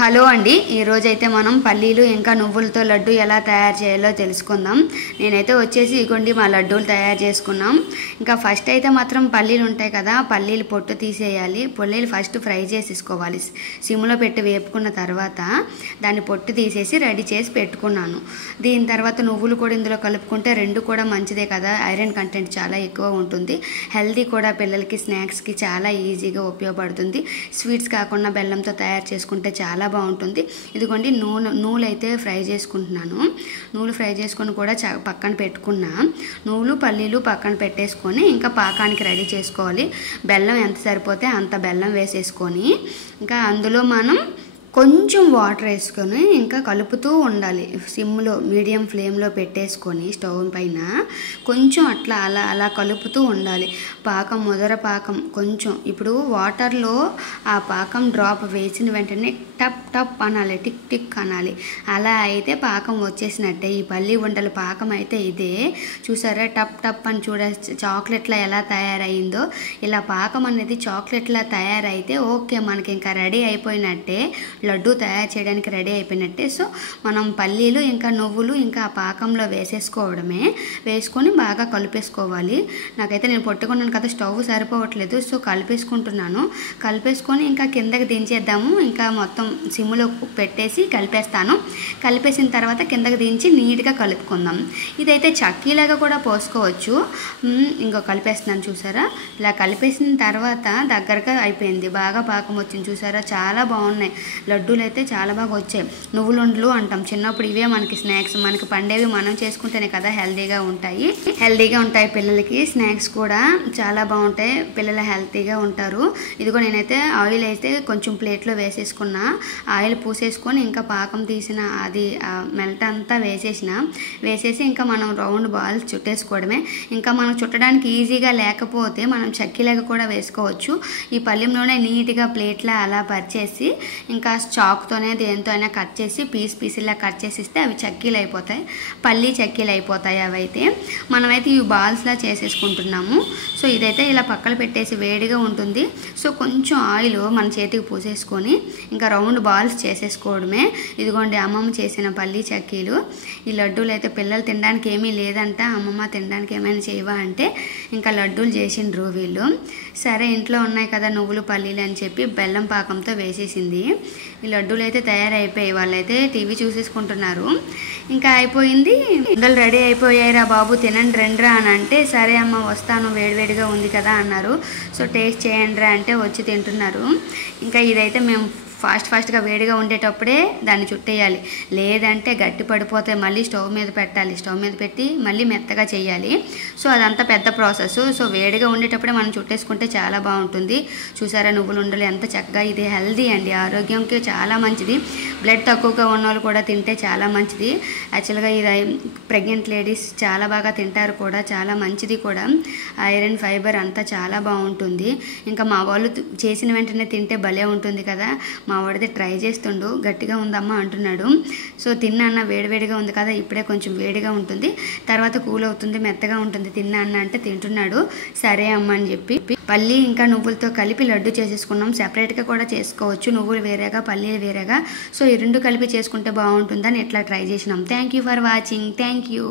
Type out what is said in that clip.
Hello అండి, ఈరోజైతే మనం పల్లీలు ఇంకా నువ్వులతో లడ్డు ఎలా తయారు చేయాలో తెలుసుకుందాం. నేనైతే వచ్చేసి ఇగోండి మా లడ్డూలు తయారు చేసుకున్నాం. ఇంకా ఫస్ట్ అయితే మాత్రం పల్లీలు ఉంటాయి కదా, పల్లీలు పొట్టు తీసేయాలి. పల్లీలు ఫస్ట్ ఫ్రై చేసేసుకోవాలి. సిమ్లో పెట్టి వేపుకున్న తర్వాత దాన్ని పొట్టు తీసేసి రెడీ చేసి పెట్టుకున్నాను. దీని తర్వాత నువ్వులు కూడా ఇందులో కలుపుకుంటే రెండు కూడా మంచిదే కదా, ఐరన్ కంటెంట్ చాలా ఎక్కువ ఉంటుంది. హెల్దీ కూడా, పిల్లలకి స్నాక్స్కి చాలా ఈజీగా ఉపయోగపడుతుంది. స్వీట్స్ కాకుండా బెల్లంతో తయారు చేసుకుంటే చాలా బాగుంటుంది. ఇదిగోండి నూనె అయితే ఫ్రై చేసుకుంటున్నాను. నూనె ఫ్రై చేసుకొని కూడా పక్కన పెట్టుకున్నా. నువ్వులు పల్లీలు పక్కన పెట్టేసుకొని ఇంకా పాకానికి రెడీ చేసుకోవాలి. బెల్లం ఎంత సరిపోతే అంత బెల్లం వేసేసుకొని ఇంకా అందులో మనం కొంచెం వాటర్ వేసుకొని ఇంకా కలుపుతూ ఉండాలి. సిమ్లో మీడియం ఫ్లేమ్లో పెట్టేసుకొని స్టవ్ పైన కొంచెం అట్లా అలా కలుపుతూ ఉండాలి. పాకం ముదర పాకం కొంచెం ఇప్పుడు వాటర్లో ఆ పాకం డ్రాప్ వేసిన వెంటనే టప్ టప్ అనాలి, టిక్ టిక్ అనాలి. అలా అయితే పాకం వచ్చేసినట్టే. ఈ పల్లి ఉండల పాకం అయితే ఇదే. చూసారా, టప్ టప్ అని చాక్లెట్లా ఎలా తయారైందో ఇలా పాకం అనేది చాక్లెట్లా తయారైతే ఓకే, మనకి ఇంకా రెడీ అయిపోయినట్టే, లడ్డు తయారు చేయడానికి రెడీ అయిపోయినట్టే. సో మనం పల్లీలు ఇంకా నువ్వులు ఇంకా ఆ పాకంలో వేసేసుకోవడమే. వేసుకొని బాగా కలిపేసుకోవాలి. నాకైతే నేను పట్టుకున్నాను కదా, స్టవ్ సరిపోవట్లేదు, సో కలిపేసుకుంటున్నాను. కలిపేసుకొని ఇంకా కిందకి దించేద్దాము. ఇంకా మొత్తం సిమ్లో పెట్టేసి కలిపేస్తాను. కలిపేసిన తర్వాత కిందకి దించి నీట్గా కలుపుకుందాం. ఇదైతే చక్కీలాగా కూడా పోసుకోవచ్చు. ఇంకో కలిపేస్తున్నాను చూసారా. ఇలా కలిపేసిన తర్వాత దగ్గరగా అయిపోయింది, బాగా పాకం వచ్చింది చూసారా. చాలా బాగున్నాయి లడ్డూలు అయితే, చాలా బాగా వచ్చాయి. నువ్వులుండలు అంటాం చిన్నప్పుడు, ఇవే మనకి స్నాక్స్. మనకి పండేవి మనం చేసుకుంటేనే కదా హెల్తీగా ఉంటాయి. పిల్లలకి స్నాక్స్ కూడా చాలా బాగుంటాయి, పిల్లలు హెల్తీగా ఉంటారు. ఇదిగో నేనైతే ఆయిల్ అయితే కొంచెం ప్లేట్లో వేసేసుకున్నా. ఆయిల్ పూసేసుకొని ఇంకా పాకం తీసిన అది మెల్ట్ అంతా వేసేసి ఇంకా మనం రౌండ్ బాల్స్ చుట్టేసుకోవడమే. ఇంకా మనం చుట్టడానికి ఈజీగా లేకపోతే మనం చక్కీలాగా కూడా వేసుకోవచ్చు. ఈ పళ్ళెంలోనే నీట్గా ప్లేట్లా అలా పరిచేసి ఇంకా చాక్తోనే దేంతో అయినా కట్ చేసి పీసులా కట్ చేసి ఇస్తే అవి చక్కీలు అయిపోతాయి, పల్లీ చక్కీలు అయిపోతాయి. అవైతే మనమైతే ఇవి బాల్స్లా చేసేసుకుంటున్నాము. సో ఇదైతే ఇలా పక్కన పెట్టేసి వేడిగా ఉంటుంది. సో కొంచెం ఆయిల్ మన చేతికి పూసేసుకొని ఇంకా రౌండ్ బాల్స్ చేసేసుకోవడమే. ఇదిగోండి అమ్మమ్మ చేసిన పల్లీ చక్కీలు. ఈ లడ్డూలు అయితే పిల్లలు తినడానికి ఏమీ లేదంట, అమ్మమ్మ తినడానికి ఏమైనా చేయవా అంటే ఇంకా లడ్డూలు చేసిండ్రు వీళ్ళు. సరే ఇంట్లో ఉన్నాయి కదా నువ్వులు పల్లీలు అని చెప్పి బెల్లం పాకంతో వేసేసింది. ఈ లడ్డూలు అయితే తయారైపోయాయి. వాళ్ళైతే టీవీ చూసేసుకుంటున్నారు. ఇంకా అయిపోయింది, ఉండలు రెడీ అయిపోయాయిరా బాబు, తినండి రండిరా అని అంటే సరే అమ్మ వస్తాను, వేడివేడిగా ఉంది కదా అన్నారు. సో టేస్ట్ చేయండి రా అంటే వచ్చి తింటున్నారు. ఇంకా ఇదైతే మేము ఫాస్ట్గా వేడిగా ఉండేటప్పుడే దాన్ని చుట్టేయాలి, లేదంటే గట్టి పడిపోతే మళ్ళీ స్టవ్ మీద పెట్టాలి. స్టవ్ మీద పెట్టి మళ్ళీ మెత్తగా చేయాలి. సో అదంతా పెద్ద ప్రాసెస్. సో వేడిగా ఉండేటప్పుడే మనం చుట్టేసుకుంటే చాలా బాగుంటుంది. చూసారా నువ్వులు ఉండలు ఎంత చక్కగా. ఇది హెల్దీ అండి, ఆరోగ్యంకి చాలా మంచిది. బ్లడ్ తక్కువగా ఉన్న వాళ్ళు కూడా తింటే చాలా మంచిది. యాక్చువల్గా ఇది ప్రెగ్నెంట్ లేడీస్ చాలా బాగా తింటారు కూడా, చాలా మంచిది కూడా. ఐరన్ ఫైబర్ అంతా చాలా బాగుంటుంది. ఇంకా మా వాళ్ళు చేసిన వెంటనే తింటే భలే ఉంటుంది కదా. మా వాడితే ట్రై చేస్తుండు, గట్టిగా ఉందమ్మా అంటున్నాడు. సో తిన్నా వేడివేడిగా ఉంది కదా, ఇప్పుడే కొంచెం వేడిగా ఉంటుంది, తర్వాత కూల్ అవుతుంది, మెత్తగా ఉంటుంది, తిన్నా అంటే తింటున్నాడు. సరే అమ్మ అని చెప్పి పల్లి ఇంకా నువ్వులతో కలిపి లడ్డు చేసేసుకున్నాం. సెపరేట్గా కూడా చేసుకోవచ్చు, నువ్వులు వేరేగా పల్లీలు వేరేగా. సో ఈ రెండు కలిపి చేసుకుంటే బాగుంటుందని ఇట్లా ట్రై చేసినాం. Thank you for watching. Thank you.